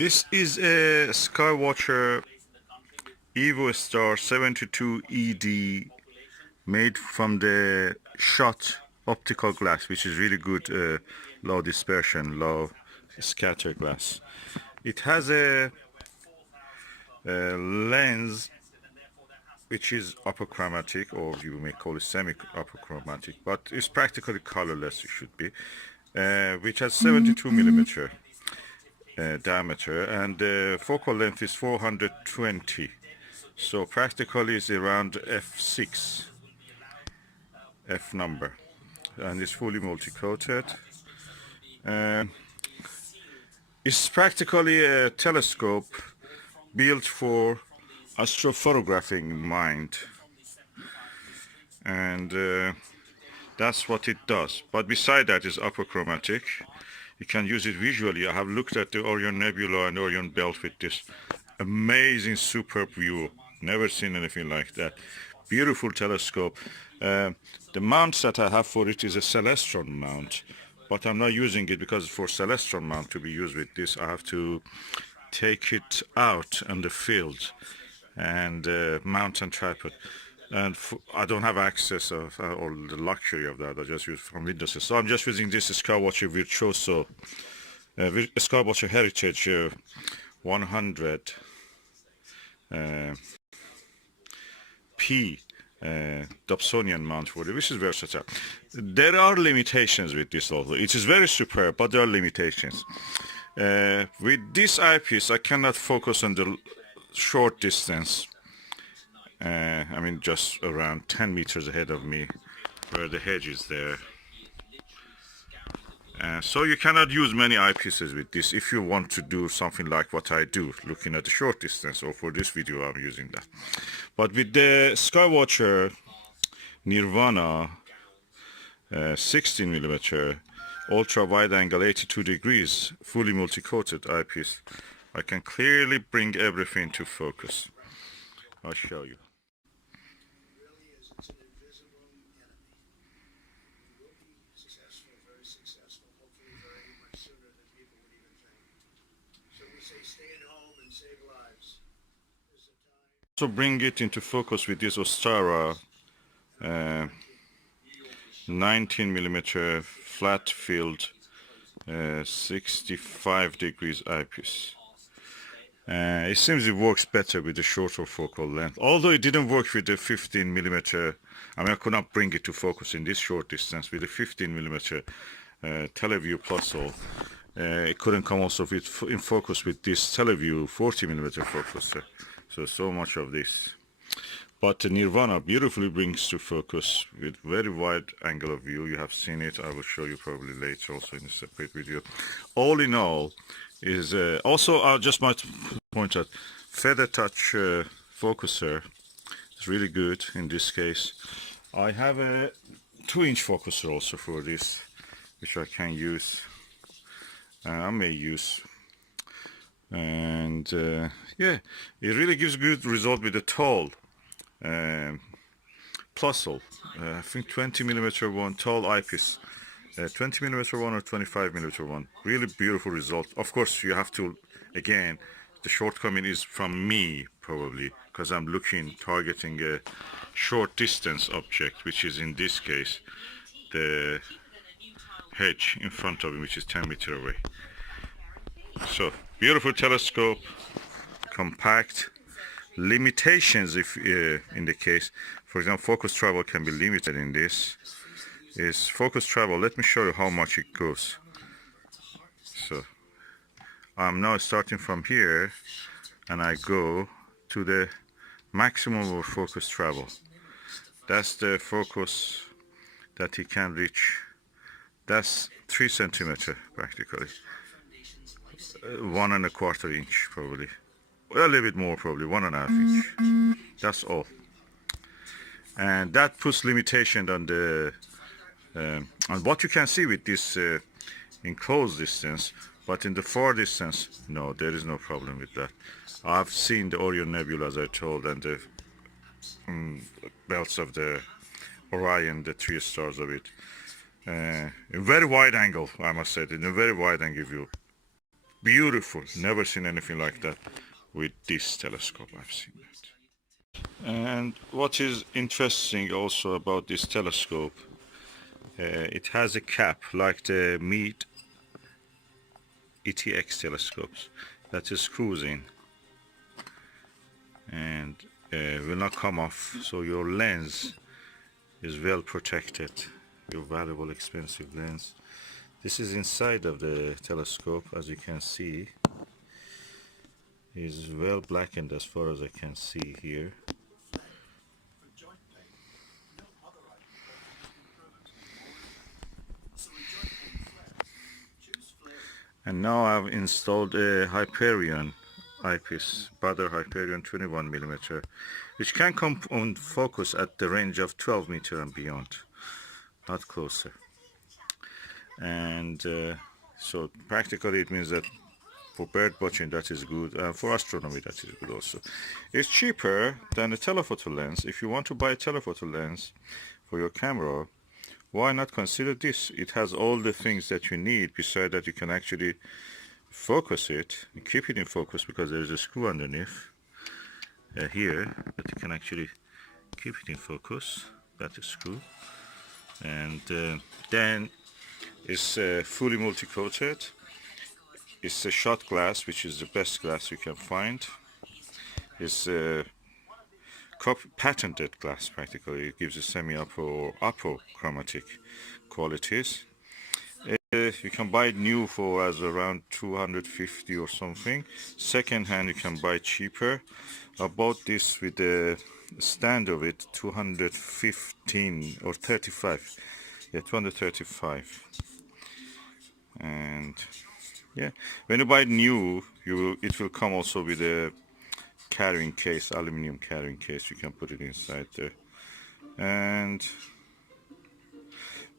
This is a Skywatcher Evostar 72 ED made from the shot optical glass, which is really good, low dispersion, low scatter glass. It has a lens which is apochromatic, or you may call it semi-apochromatic, but it's practically colorless, it should be, which has 72 millimeter diameter, and the focal length is 420, so practically it's around f6 f number, and it's fully multi-coated. It's practically a telescope built for astrophotographing mind, and that's what it does. But beside that, is apochromatic. You can use it visually. I have looked at the Orion Nebula and Orion Belt with this amazing, superb view. Never seen anything like that. Beautiful telescope. The mount that I have for it is a Celestron mount, but I'm not using it because for Celestron mount to be used with this, I have to take it out on the field and mount on tripod. And I don't have access of or the luxury of that. I just use from Windows. So I'm just using this Skywatcher Virtuoso, Skywatcher Heritage 100 P Dobsonian mount for it, which is versatile. There are limitations with this also. It is very superb, but there are limitations. With this eyepiece, I cannot focus on the short distance. I mean, just around 10 meters ahead of me, where the hedge is there. So you cannot use many eyepieces with this if you want to do something like what I do, looking at the short distance, or for this video I'm using that. But with the Skywatcher Nirvana 16 millimeter ultra wide angle 82 degrees fully multi-coated eyepiece, I can clearly bring everything to focus. I'll show you. So bring it into focus with this Ostara 19 millimeter flat field 65 degrees eyepiece. It seems it works better with the shorter focal length, although it didn't work with the 15 millimeter. I mean, I could not bring it to focus in this short distance with the 15 millimeter TeleVue Plus. It couldn't come also in focus with this TeleVue 40 millimeter focuser. So much of this. But the Nirvana beautifully brings to focus with very wide angle of view. You have seen it. I will show you probably later also in a separate video. All in all, is also I just might point out feather touch focuser is really good in this case. I have a 2-inch focuser also for this, which I can use. I may use. And yeah, it really gives good result with the tall Plusle. I think 20 millimeter one tall eyepiece, 20 millimeter one or 25 millimeter one. Really beautiful result. Of course, you have to, again, the shortcoming is from me probably, because I'm targeting a short distance object, which is in this case the hedge in front of me, which is 10 meters away. So beautiful telescope, compact. Limitations, if in the case, for example, focus travel can be limited in this. Is focus travel. Let me show you how much it goes. So I'm now starting from here, and I go to the maximum of focus travel. That's the focus that he can reach. That's 3 centimeters practically. 1 1/4 inch probably, well, a little bit more probably, 1.5 inch. That's all, and that puts limitation on the on what you can see with this in close distance. But in the far distance, no, there is no problem with that. I've seen the Orion Nebula, as I told, and the belts of the Orion, the 3 stars of it, in very wide angle, I must say, in a very wide angle view. beautiful. Never seen anything like that with this telescope. I've seen that. And what is interesting also about this telescope, it has a cap like the Meade ETX telescopes that is screws in and will not come off, so your lens is well protected, your valuable expensive lens. This is inside of the telescope, as you can see. It is well blackened as far as I can see here. And now I've installed a Hyperion eyepiece, Butter Hyperion 21mm, which can come on focus at the range of 12 meter and beyond, not closer. And so practically it means that for bird watching that is good, for astronomy that is good also. It's cheaper than a telephoto lens. If you want to buy a telephoto lens for your camera, why not consider this? It has all the things that you need. Besides that, you can actually focus it and keep it in focus because there's a screw underneath here that you can actually keep it in focus. That is screw. And then it's fully multi-coated. It's a shot glass, which is the best glass you can find. It's patented glass practically. It gives a semi-upper or upper chromatic qualities. You can buy it new for as around 250 or something. Second hand you can buy cheaper. I bought this with the stand of it 215 or 35. Yeah, 235. And yeah, when you buy it new, it will come also with a carrying case, aluminum carrying case. You can put it inside there. And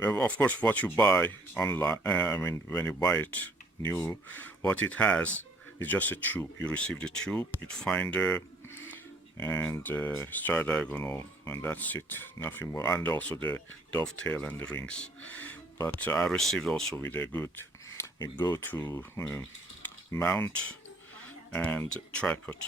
of course, what you buy online, when you buy it new, what it has is just a tube. You receive the tube, you finder, and star diagonal, and that's it. Nothing more. And also the dovetail and the rings. But I received also with a good go-to mount and tripod.